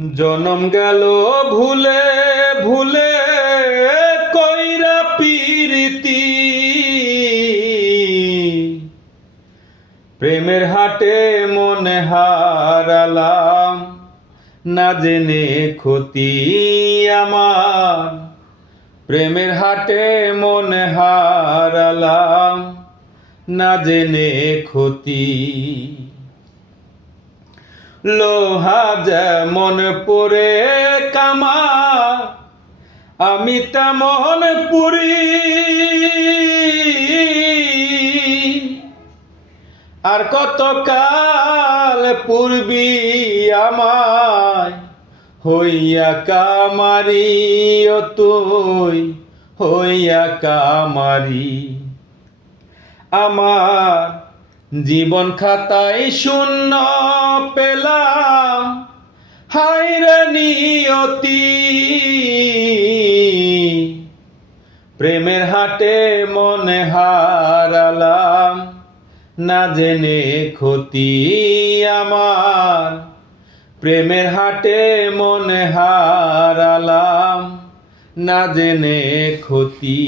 জনম গেল ভুলে ভুলে কইরা পিরিতি, প্রেমের হাটে মনে হারালাম, না জেনে ক্ষতি আমার। প্রেমের হাটে মনে হারালাম, না জেনে ক্ষতি। লোহা যেমন পরে কামা, আমি তেমন পুরি। আর কত কাল পূর্বী আমায় হইয়া কামারি, ও তুই হইয়া কামারি। আমার জীবন খাতায় শূন্য পেলাম, হায়রে নিয়তি। প্রেমের হাটে মনে হারালাম, না জেনে ক্ষতি আমার। প্রেমের হাটে মনে হারালাম, না জেনে ক্ষতি।